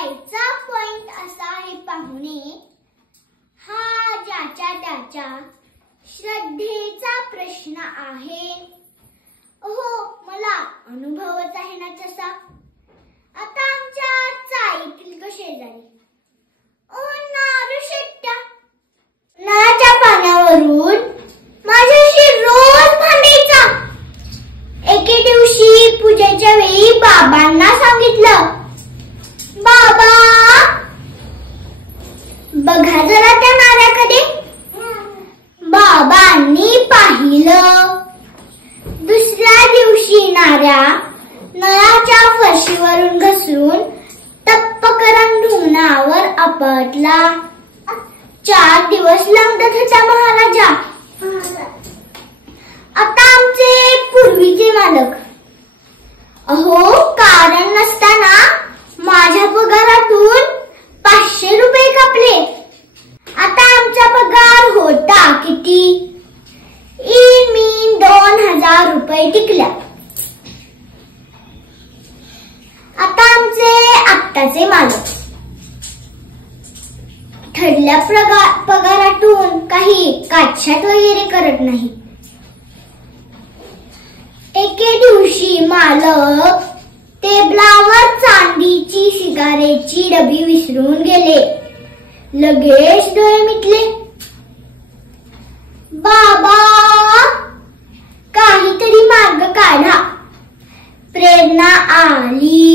सांगायचा पॉइंट असा आहे पाहुणे, हा ज्याच्या त्याच्या श्रद्धेचा प्रश्न आहे। हो, मला अनुभवच आहे ना तसा। आता आमच्या चाळीतील शेजारी नारू शेट्ट्या नळाच्या पाण्यावरून माझ्याशी रोज भांडायचा। एके दिवशी पूजेच्या वेळी बाबांना सांगितलं, बाबा बघा जरा त्या नाऱ्याकडे। बाबांनी पाहिलं। दुसऱ्या दिवशी नाऱ्या नळाच्या फरशीवरून घसरून टप्प करून धुण्यावर आपटला। 4 दिवस लंगडत होता महाराजा। आता आमचे पूर्वीचे मालक, अहो कारण नसताना माझ्या पगारातून 500 रुपये कापले। आता आमचा पगार होता किती? 2000 रुपये टिकल्या। आता आमचे आत्ताचे मालक ठरल्या पगारातून काही काटछाट वगैरे करत नाही। एके दिवशी मालक टेबलावर चांदीची सिगारेटची डबी विसरून गेले। लगेच डोळे मिटले। बाबा काहीतरी मार्ग काढा। प्रेरणा आली।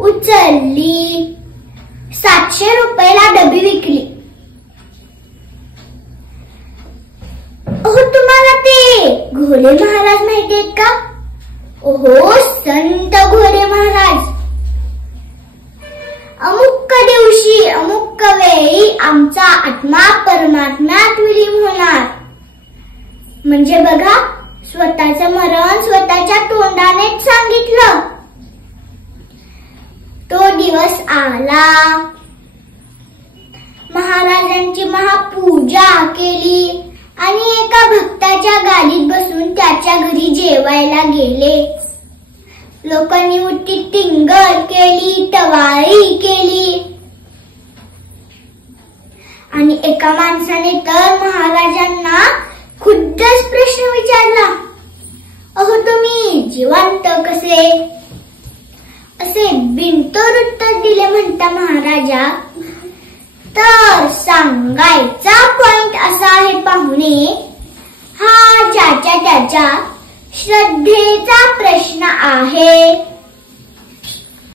उचलली 700 रुपयाला डबी विकली। तुम्हाला ते घोडे महाराज माहिती आहेत का? ओहो, संत घोडे महाराज। अमुक दिवशी अमुक वेळी आमचा आत्मा परमात्म्यात विलीन होणार। म्हणजे बघा, स्वतःचं मरण स्वतःच्या तोंडानेच सांगितलं। तो दिवस आला। महाराजांची महापूजा केली आणि एका भक्ताच्या गाडीत बसून त्याच्या घरी जेवायला गेले। लोकांनी मोठी टिंगल केली, टवाळी केली आणि एका माणसाने तर महाराजांना खुद्दच प्रश्न विचारला, अहो तुम्ही जिवंत कसे? असे बिनतोड उत्तर दिले म्हणता महाराजा। तर सांगायचा पॉइंट असा आहे पाहुणे, हा ज्याच्या त्याच्या श्रद्धेचा प्रश्न आहे।